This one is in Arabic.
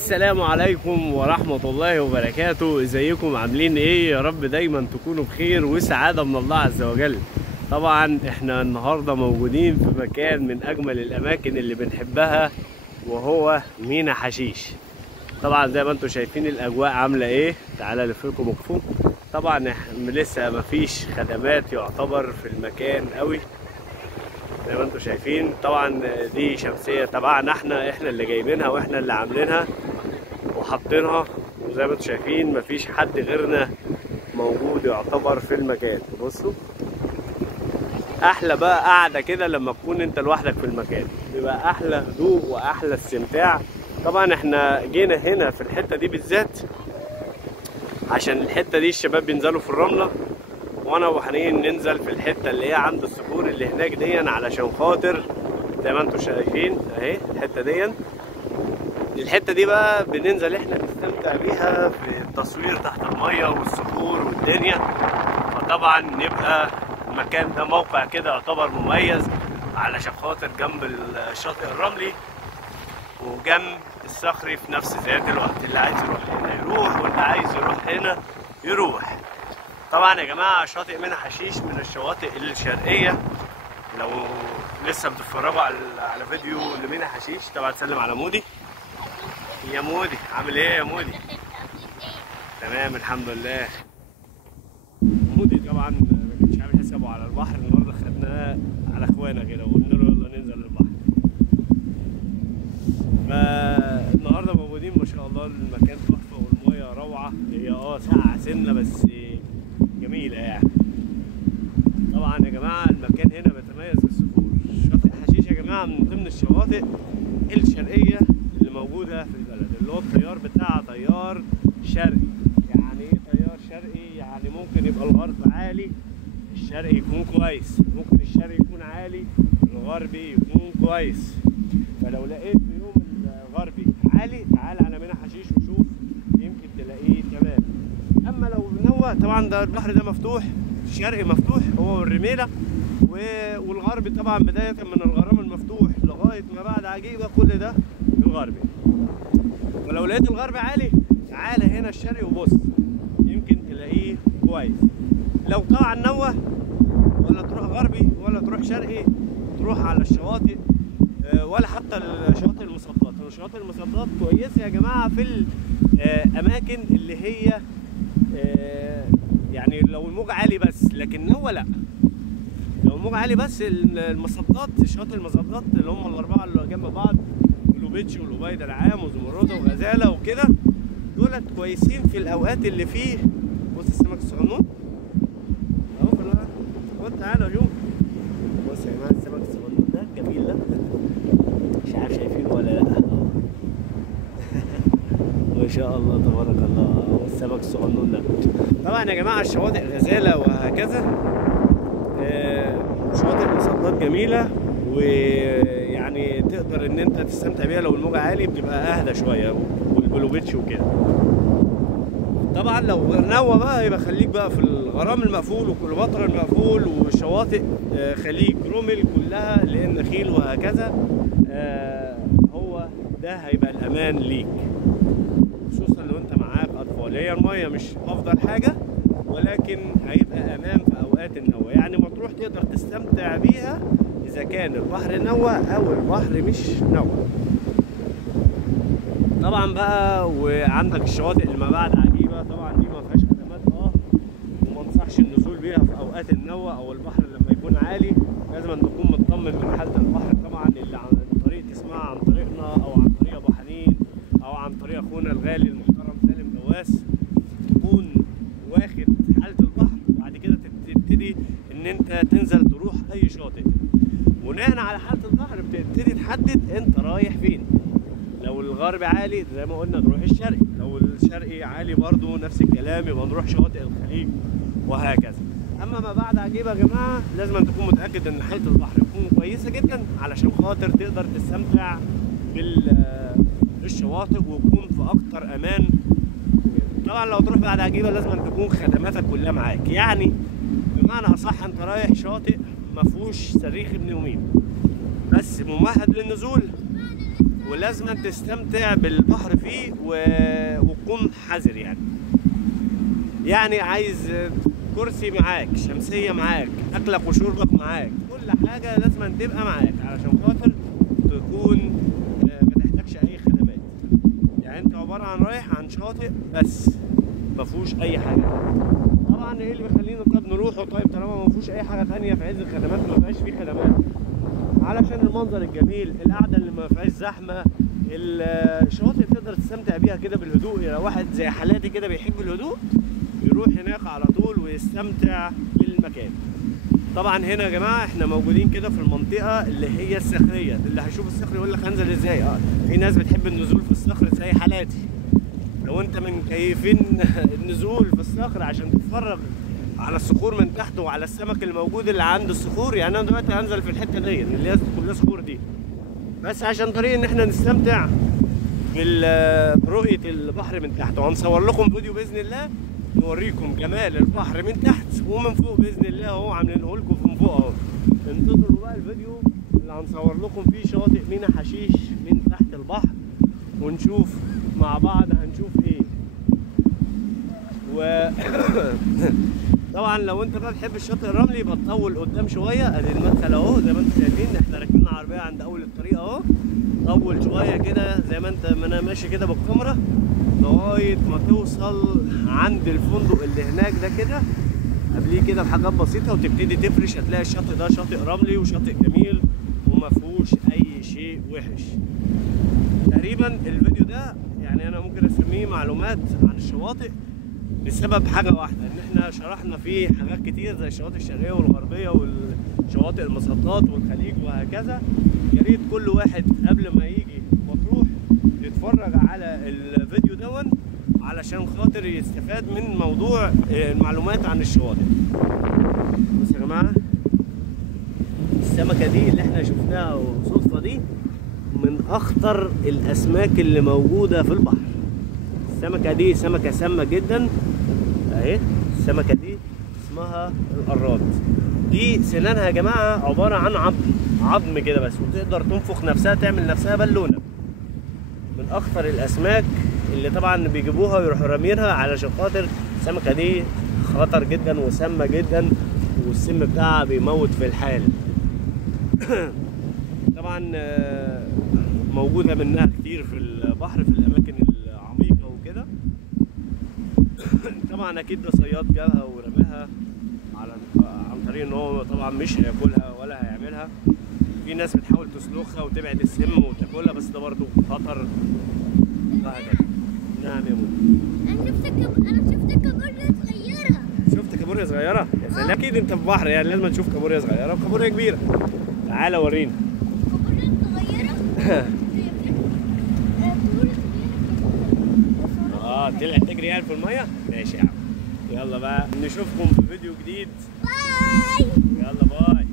السلام عليكم ورحمة الله وبركاته. ازيكم عاملين ايه؟ يا رب دايما تكونوا بخير وسعادة من الله عز وجل. طبعا احنا النهاردة موجودين في مكان من اجمل الاماكن اللي بنحبها، وهو مينا حشيش. طبعا زي ما انتم شايفين الاجواء عاملة ايه. تعالى الفلكم مكفوف. طبعا لسه مفيش خدمات يعتبر في المكان قوي زي ما انتم شايفين. طبعا دي شمسية تبعنا احنا اللي جايبينها واحنا اللي عاملينها وحاطينها، وزي ما انتم شايفين مفيش حد غيرنا موجود يعتبر في المكان. بصوا احلى بقى قاعدة كده لما تكون انت لوحدك في المكان، بيبقى احلى هدوء واحلى استمتاع. طبعا احنا جينا هنا في الحتة دي بالذات عشان الحتة دي الشباب بينزلوا في الرملة، وانا وحنين ننزل في الحته اللي هي عند الصخور اللي هناك دي، علشان خاطر زي ما انتم شايفين اهي الحته دي بقى بننزل احنا نستمتع بيها في التصوير تحت الميه والصخور والدنيا. فطبعا نبقى المكان ده موقع كده يعتبر مميز علشان خاطر جنب الشاطئ الرملي وجنب الصخري في نفس ذات الوقت. اللي عايز يروح هنا يروح، واللي عايز يروح هنا يروح. طبعا يا جماعه شاطئ مينا حشيش من الشواطئ الشرقيه. لو لسه بتتفرجوا على فيديو لمينا حشيش طبعا سلم على مودي. يا مودي عامل ايه يا مودي؟ تمام الحمد لله. مودي طبعا ما كانش عامل حسابه على البحر النهارده، خدناه على اخوانا كده وقلنا له يلا ننزل البحر. فالنهارده موجودين ما شاء الله، المكان تحفه والميه روعه. هي ساقعه سنه بس جميلة يعني. طبعا يا جماعة المكان هنا بيتميز بالصخور. شاطئ حشيش يا جماعة من ضمن الشواطئ الشرقية اللي موجودة في البلد، اللي هو التيار بتاعها تيار شرقي. يعني ايه تيار شرقي؟ يعني ممكن يبقى الغرب عالي الشرقي يكون كويس، ممكن الشرقي يكون عالي الغربي يكون كويس. فلو لقيت في يوم الغربي عالي تعال على مينا حشيش وشوف، يمكن تلاقيه تمام. اما لو نوى طبعا ده البحر ده مفتوح، الشرقي مفتوح هو والرميله، والغربي طبعا بدايه من الغرام المفتوح لغايه ما بعد عجيبه كل ده الغربي. ولو لقيت الغربي عالي تعالى هنا الشرقي وبص، يمكن تلاقيه كويس. لو طبعا نوى ولا تروح غربي ولا تروح شرقي، تروح على الشواطئ ولا حتى الشواطئ المصدات. الشواطئ المصدات كويسه يا جماعه في الاماكن اللي هي يعني لو الموج عالي بس، لكن هو لا، لو الموج عالي بس المصدات، شاطئ المصدات اللي هم الاربعه اللي جنب بعض، ولوبيتش والأبيض العام وزمرده وغزاله وكده، دولت كويسين في الاوقات اللي فيه. بص السمك الصغنون اهو في الوقت. خد تعالى شوف، بص يا جماعه السمك الصغنون ده جميل ده، مش عارف شايفينه ولا لا. ما شاء الله تبارك الله السمك الصغنون ده. طبعا يا جماعه الشواطئ غزاله وهكذا شواطئ مصدات جميله، ويعني تقدر ان انت تستمتع بيها. لو الموجه عالي بتبقى اهدى شويه، والبلوبيتش وكده. طبعا لو نوى بقى يبقى خليك بقى في الغرام المقفول وكليوباترا المقفول وشواطئ خليج رومل كلها اللي هي النخيل وهكذا. هو ده هيبقى الامان ليك، خصوصا لو انت معاك اطفال. هي الميه مش افضل حاجه، ولكن هيبقى امان في اوقات النوى. يعني مطروح تقدر تستمتع بيها اذا كان البحر نوى او البحر مش نوى. طبعا بقى وعندك الشواطئ اللي ما بعد عجيبه، طبعا دي ما فيهاش خدمات وما انصحش النزول بيها في اوقات النوى او البحر لما يكون عالي. لازم أن تكون مطمن من حاله البحر طبعا، اللي عن طريق تسمعها عن طريقنا او عن طريق ابو حنين او عن طريق اخونا الغالي المحترم سالم جواس. تكون واخد حاله البحر، بعد كده تبتدي ان انت تنزل تروح اي شاطئ. بناء على حاله البحر بتبتدي تحدد انت رايح فين. لو الغربي عالي زي ما قلنا نروح الشرقي، لو الشرقي عالي برضو نفس الكلام يبقى نروح شواطئ الخليج وهكذا. اما ما بعد عجيبه يا جماعه لازم أن تكون متاكد ان حاله البحر تكون كويسه جدا علشان خاطر تقدر تستمتع بالشواطئ وتكون في اكتر امان. طبعا لو تروح بعد عجيبه لازم أن تكون خدماتك كلها معاك. يعني بمعنى اصح انت رايح شاطئ ما فيهوش صريخ ابن يومين، بس ممهد للنزول ولازم تستمتع بالبحر فيه وتكون حذر يعني عايز كرسي معاك، شمسية معاك، أكلك وشربك معاك، كل حاجة لازم تبقى معاك علشان خاطر تكون ما تحتاجش أي خدمات. يعني أنت عبارة عن رايح عن شاطئ بس مفهوش أي حاجة. طبعا إيه اللي بيخلينا طب نروحه؟ طيب طالما مفهوش أي حاجة تانية في عز الخدمات مبقاش فيه خدمات، علشان المنظر الجميل، القعدة اللي مفيهاش زحمة، الشواطئ تقدر تستمتع بيها كده بالهدوء. لو واحد زي حالاتي كده بيحب الهدوء يروح هناك على طول ويستمتع بالمكان. طبعا هنا يا جماعه احنا موجودين كده في المنطقه اللي هي الصخريه. اللي هيشوف الصخر يقول لك انزل ازاي؟ في ناس بتحب النزول في الصخر زي حالاتي. لو انت من كيفين النزول في الصخر عشان تتفرج على الصخور من تحت وعلى السمك الموجود اللي عند الصخور، يعني انا دلوقتي هنزل في الحته دي اللي هي كلها صخور دي، بس عشان طريق ان احنا نستمتع برؤيه البحر من تحت. وهنصور لكم فيديو باذن الله نوريكم جمال البحر من تحت ومن فوق باذن الله اهو، عاملينه لكم من فوق اهو. انتظروا بقى الفيديو اللي هنصور لكم فيه شاطئ مينا حشيش من تحت البحر، ونشوف مع بعض هنشوف ايه. طبعا لو انت بقى بتحب الشاطئ الرملي يبقى تطول قدام شويه. ادي المدخل اهو زي ما انتم شايفين، احنا راكبين عربيه عند اول الطريق اهو. طول شويه كده زي ما انا ماشي كده بالكاميرا لغايه ما توصل عند الفندق اللي هناك ده كده، قبليه كده بحاجات بسيطه وتبتدي تفرش. هتلاقي الشاطئ ده شاطئ رملي وشاطئ جميل وما فيهوش اي شيء وحش. تقريبا الفيديو ده يعني انا ممكن اسميه معلومات عن الشواطئ بسبب حاجه واحده، ان احنا شرحنا فيه حاجات كتير زي الشواطئ الشرقيه والغربيه والشواطئ المسطات والخليج وهكذا. يا ريت كل واحد قبل ما يجي مطروح يتفرج على الفيديو دون علشان خاطر يستفاد من موضوع المعلومات عن الشواطئ. بصوا يا جماعه، السمكه دي اللي احنا شفناها صدفه دي من اخطر الاسماك اللي موجوده في البحر. السمكه دي سمكه سامه جدا اهي. السمكه دي اسمها القراد. دي سنانها يا جماعه عباره عن عظم كده بس، وتقدر تنفخ نفسها تعمل نفسها بالونه. من اخطر الاسماك اللي طبعا بيجيبوها ويروحوا رامينها علشان خاطر السمكه دي خطر جدا وسامه جدا، والسم بتاعها بيموت في الحال. طبعا موجوده منها كتير في البحر في الاماكن العميقه وكده. طبعا اكيد ده صياد جابها ورماها عن طريق ان هو طبعا مش هياكلها ولا هيعملها. في ناس بتحاول تسلخها وتبعد السم وتاكلها، بس ده برضه خطر وهكذا. نعم يا مولى. انا شفت كابوريا صغيره. شفت كابوريا صغيره؟ يا سلام. اكيد انت في بحر يعني لازم تشوف كابوريا صغيره وكابوريا كبيره. تعالى ورينا. كابوريا صغيره. طلعت تجري يعني في الميه؟ ماشي يا عم. يلا بقى نشوفكم في فيديو جديد. باي. يلا باي.